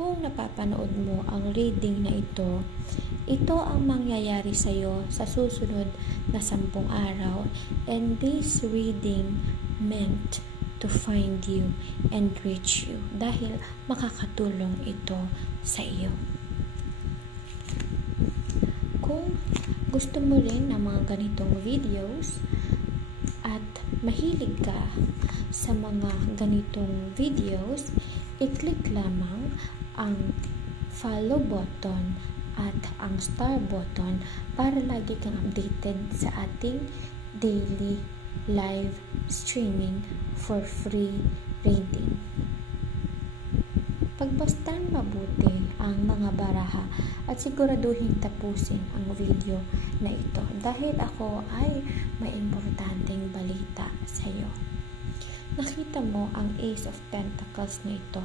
Kung napapanood mo ang reading na ito ang mangyayari sa iyo sa susunod na 10 araw, and this reading meant to find you and reach you dahil makakatulong ito sa iyo. Kung gusto mo rin ng mga ganitong videos at mahilig ka sa mga ganitong videos, i-click lamang ang follow button at ang star button para lagi kang updated sa ating daily live streaming for free reading. Pagbastan mabuti ang mga baraha at siguraduhin tapusin ang video na ito dahil ako ay may importanteng balita sa iyo. Nakita mo ang Ace of Pentacles na ito.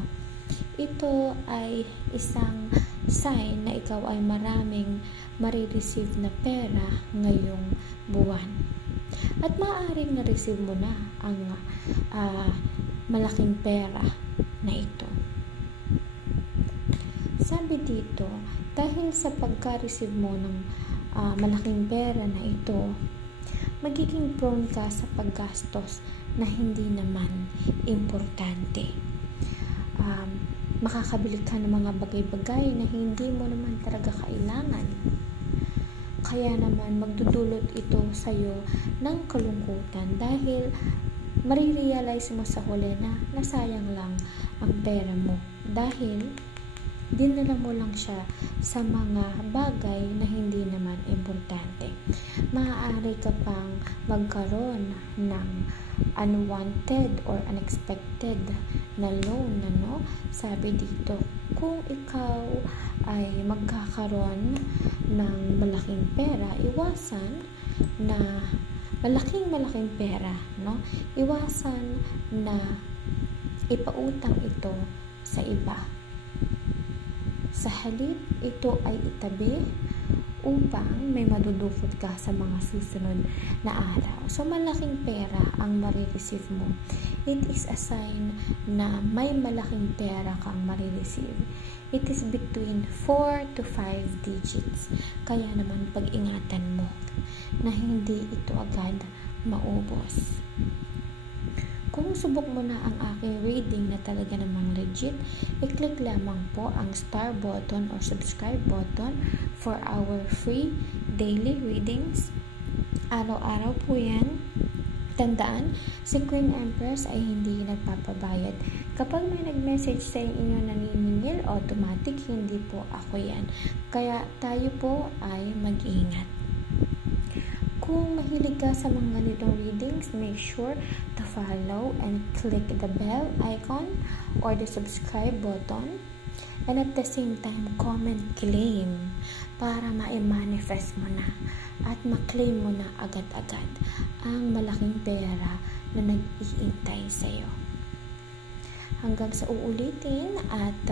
Ito ay isang sign na ikaw ay maraming marireceive na pera ngayong buwan. At maaaring na-receive mo na ang malaking pera na ito. Sabi dito, dahil sa pagka-receive mo ng malaking pera na ito, magiging prone ka sa paggastos na hindi naman importante. Makakabili ka ng mga bagay-bagay na hindi mo naman talaga kailangan. Kaya naman magdudulot ito sa iyo ng kalungkutan dahil marirealize mo sa huli na nasayang lang ang pera mo dahil dinala mo lang siya sa mga bagay na hindi naman importante. Maaari ka pang magkaroon ng unwanted or unexpected na loan, Sabi dito, kung ikaw ay magkakaroon ng malaking pera, iwasan na malaking pera, Iwasan na ipautang ito sa iba. Sa halip, ito ay itabi upang may madudukot ka sa mga susunod na araw. So, malaking pera ang marireceive mo. It is a sign na may malaking pera kang marireceive. It is between 4 to 5 digits. Kaya naman pag-ingatan mo na hindi ito agad maubos. Kung subok mo na ang aking reading na talaga namang legit, i-click lamang po ang star button or subscribe button for our free daily readings. Araw-araw po yan. Tandaan, si Queen Empress ay hindi nagpapabayad. Kapag may nag-message sa inyo naniningil, automatic, hindi po ako yan. Kaya tayo po ay mag-ingat. Kung mahilig ka sa mga ganitong readings, make sure to follow and click the bell icon or the subscribe button. And at the same time, comment claim para ma-manifest mo na at ma-claim mo na agad-agad ang malaking pera na nag-iintay sa'yo. Hanggang sa uulitin at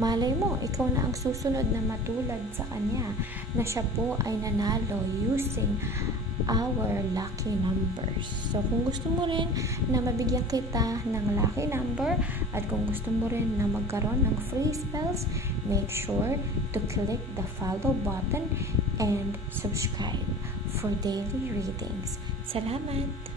malay mo, ikaw na ang susunod na matulad sa kanya na siya po ay nanalo using our lucky numbers. So, kung gusto mo rin na mabigyan kita ng lucky number at kung gusto mo rin na magkaroon ng free spells, make sure to click the follow button and subscribe for daily readings. Salamat!